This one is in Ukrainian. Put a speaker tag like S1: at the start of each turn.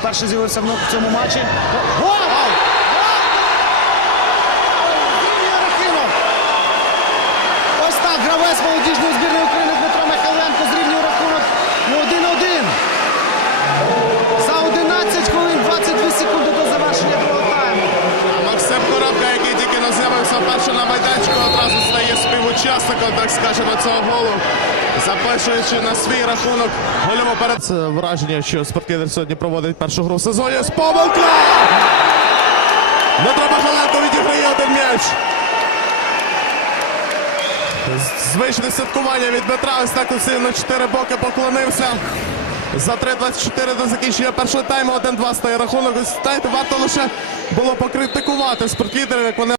S1: вперше з'явився в цьому матчі. Гол! Ось так, гравець молодіжної збірної України Дмитро Михайленко зрівнює рахунок ну, 1-1. За 11 хвилин 22 секунди до завершення другого тайму.
S2: Максим Коробка, який тільки не з'явився вперше на майданчику, одразу співучасником, так скажемо, цього голу. Запишуючи на свій рахунок гольову перед Це враження, що спорткідер сьогодні проводить першу гру в сезоні з помилка! Дмитро Михайленко відіграє один м'яч. Звичне святкування від Дмитра. Ось так усі на чотири боки поклонився. За 3.24 до закінчення першого тайму 1-2 стає рахунок. Знаєте, варто лише було покритикувати спортлідерів, як вони